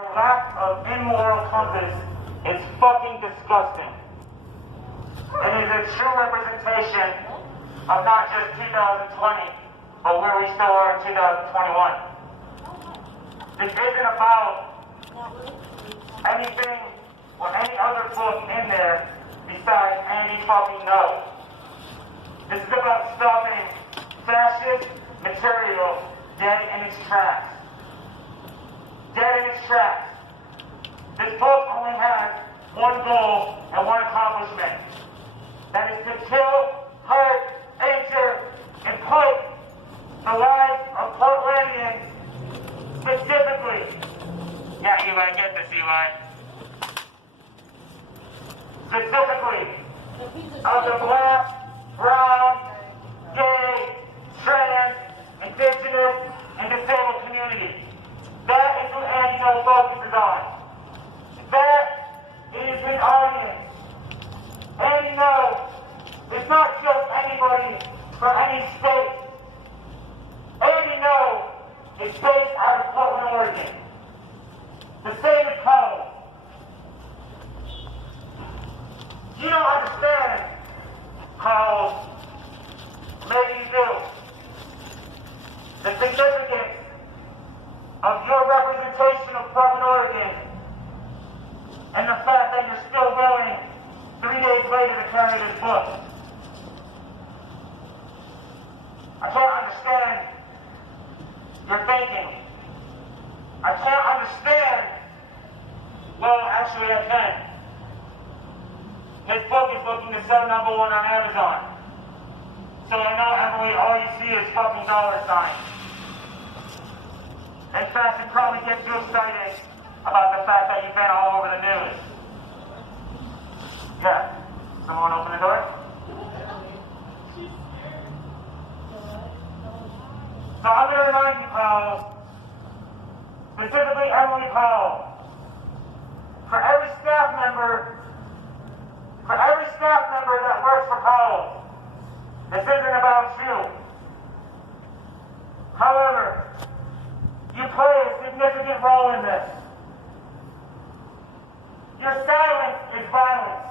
The lack of immoral compass is fucking disgusting. It is a true representation of not just 2020, but where we still are in 2021. This isn't about anything or any other book in there besides Andy fucking No. This is about stopping fascist material dead in its tracks. Dead in its tracks. This book only has one goal and one accomplishment. That is to kill, hurt, injure, and put the lives of Portlandians specifically. Yeah, Eli, get this, Eli. Specifically, of the black, brown, gay, trans, indigenous, and disabled communities. That is what Andy No focuses on. That is his audience. Andy No is not just anybody from any state. Andy No is based out of Portland, Oregon. The same as Powell. You don't understand, Powell. Maybe you do. The significance of your representation of Portland, Oregon, and the fact that you're still willing 3 days later to carry this book. I can't understand your thinking. I can't understand. Well, actually I can. His book is looking to sell #1 on Amazon. So I know, Emily, all you see is fucking dollar signs. In fact, it probably gets you excited about the fact that you've been all over the news. Yeah. Someone open the door? So I'm going to remind you, Powell, specifically Emily Powell, for every staff member that works for Powell, this isn't about you. However, you play a significant role in this. Your silence is violence.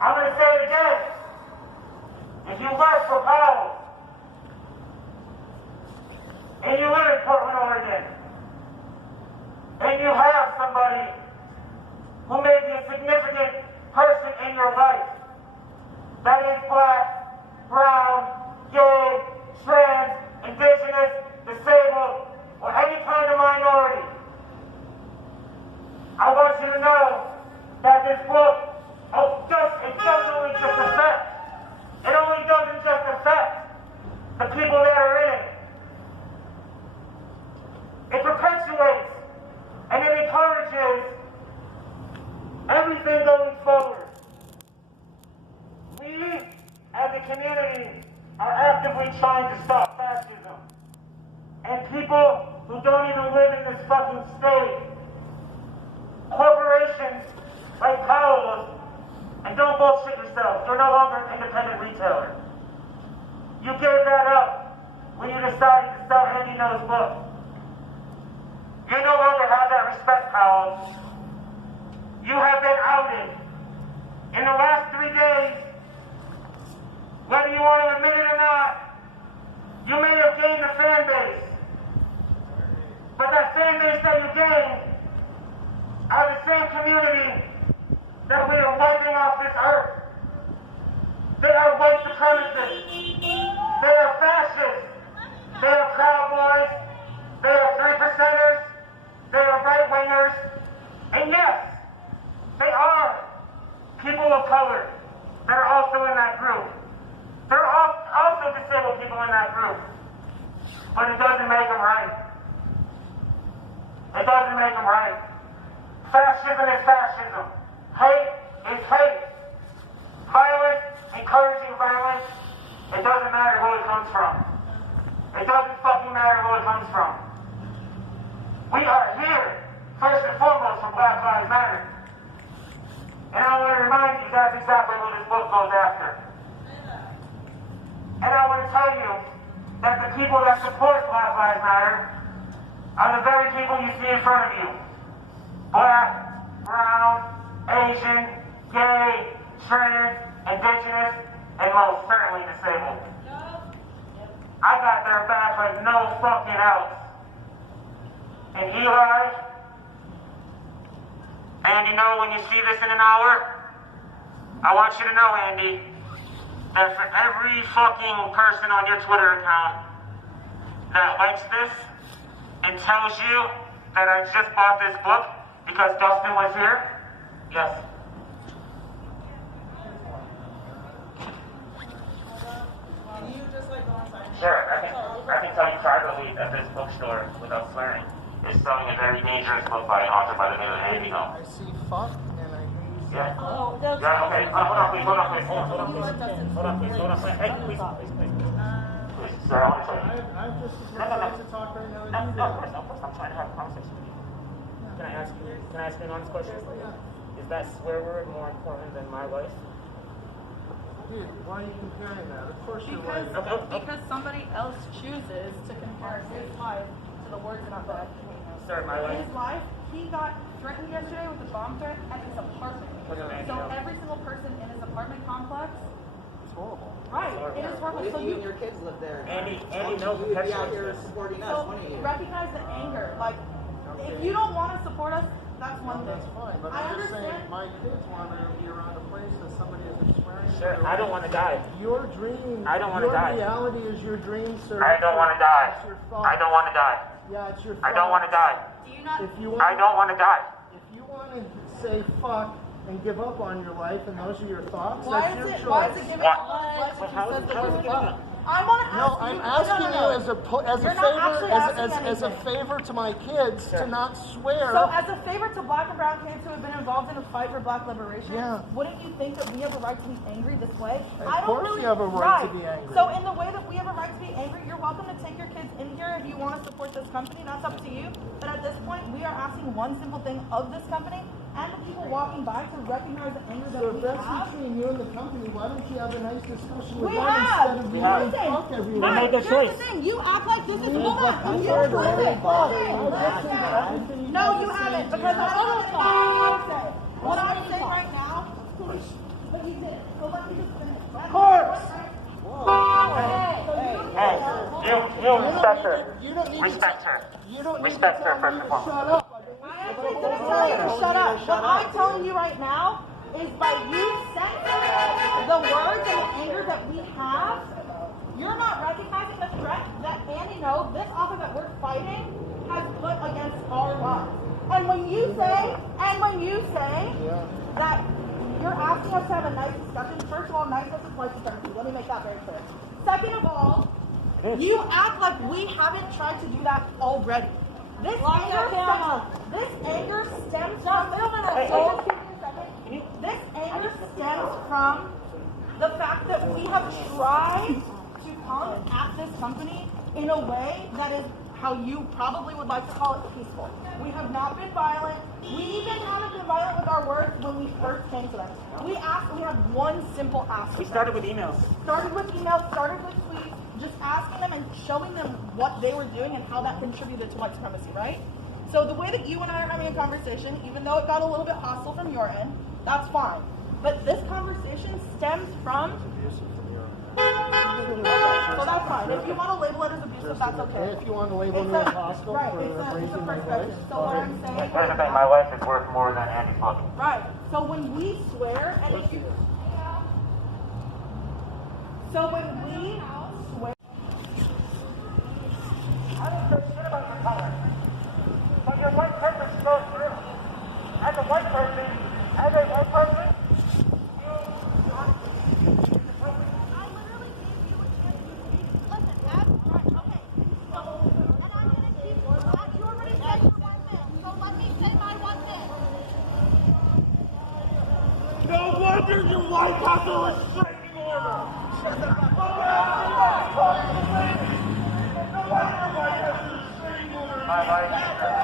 I'm going to say it again. If you work for Powell, and you live in Portland, Oregon, and you have somebody who may be a significant person in your life, that is black, brown, gay, trans, indigenous, disabled, or any kind of minority, I want you to know that this book, it doesn't only just affect, it only doesn't just affect the people that are in it. It perpetuates and it encourages everything going forward. We, as a community, are actively trying to stop fascism. And people who don't even live in this fucking state, corporations like Powell, and don't bullshit yourself, you're no longer an independent retailer. You gave that up when you decided to sell Andy No's book. You no longer have that respect, Powell. You have been outed. In the last 3 days, whether you want to admit it or not, you may have gained a fan base. But that fan base that you gained are the same community that we are wiping off this earth. They are white supremacists. They are fascists. They are Proud Boys. They are 3%ers. They are right-wingers. And yes, they are people of color that are also in that group. There are also disabled people in that group. But it doesn't make them right. It doesn't make them right. Fascism is fascism. Hate is hate. Violence, encouraging violence, it doesn't matter who it comes from. It doesn't fucking matter who it comes from. We are here, first and foremost, for Black Lives Matter. And I want to remind you that's exactly what this book goes after. And I want to tell you that the people that support Black Lives Matter are the very people you see as in front of you. Black, brown, Asian, gay, trans, indigenous, and most certainly disabled. I got their back like no fucking else. And Eli, and you know when you see this in an hour, I want you to know, Andy, that for every fucking person on your Twitter account that likes this and tells you that I just bought this book because Dustin was here, yes. Can you just like go inside? Sure, I can tell you privately that this bookstore, without swearing, is selling a very dangerous book by an author by the name of Andy. I see fuck and I hear you say Yeah. Oh, those Yeah, okay. Hold on, please. Hold on, please. You let Dustin Hold on, please. Hold on, please. Hey, please. Please, sir, I want to tell you. I'm just as No, no, no. excited to talk right now as No, you no, do. of course. I'm trying to have a conversation with you. Can I ask you an honest question? Yeah. Is that swear word more important than my life? Dude, why are you comparing that? Of course you're right. Because somebody else chooses to compare his life to the words in our book. Sir, my life. His life, he got threatened yesterday with a bomb threat at his apartment. So every single person in his apartment complex. It's horrible. Right, it is horrible. So You and your kids live there. Andy, no, You would be out here supporting us, so wouldn't you? recognize the anger. Like, if you don't want to support us, that's one thing. That's fine, but I I'm just saying understand. my kids want to be around a place that somebody is swearing. Sure, I don't want to die. Your dream. I don't wanna die. Your reality is your dream, sir. I don't want to die. It's your thought. I don't want to die. Yeah, it's your I don't want to die. Do you not? If you want, I don't want to die. If you want to say fuck and give up on your life, and those are your thoughts, Why that's is your it? choice. Why is it giving What? all his life if he says the how is word it giving fuck? I want to ask No, you. I'm asking no. you as a You're not favor, actually as asking a anything. favor to my kids to not swear. So, as a favor to black and brown kids who have been involved in a fight for black liberation, Yeah. wouldn't you think that we have a right to be angry this way? Of course you have a right to be angry. So, in the way that we have a right to be angry, you're welcome to take your kids in here if you want to support this company. That's up to you. But at this point, we are asking one simple thing of this company and the people walking by to recognize the anger that So if we that's have. between you and the company, why don't you have a nice discussion with We them have. instead of Here's yelling the thing. fuck everyone? Right, made their here's choice. the thing. You act like this is hold on. I'm You sorry, listen. but Listen. No, you haven't because I don't know what I'm saying. What I'm saying right now. But you did. So let me just finish. Of course. Hey, you respect her. You don't need Respect to, her. you don't need Respect to her, tell first me and to foremost. shut up. I actually didn't tell you to shut up. What I'm telling you right now is by you censoring the words and the anger that we have, you're not recognizing the threat that Andy knows this author that we're fighting has put against our lives. And when you say that you're asking us to have a nice discussion, first of all, niceness is like discussion. Let me make that very clear. Second of all, you act like we haven't tried to do that already. This anger stems from This anger stems from the fact that we have tried to come at this company in a way that is how you probably would like to call it peaceful. We have not been violent. We even haven't been violent with our words when we first came to them. We have one simple ask. We started with emails. Started with emails, started with tweets, just asking them and showing them what they were doing and how that contributed to white supremacy, right? So the way that you and I are having a conversation, even though it got a little bit hostile from your end, that's fine. But this conversation stems from... So that's fine. If you want to label it as abusive, that's okay. If you want to label me as hostile right, for it's a raising my voice, perspective. So what I'm saying... Here's the thing, my life is worth more than Andy's book. Right. So when we swear, and if you... So when we swear... I don't know shit about your color. But your white purpose goes through. As a white person, no wonder your wife has a restraining order. No wonder your wife has a restraining order. My life.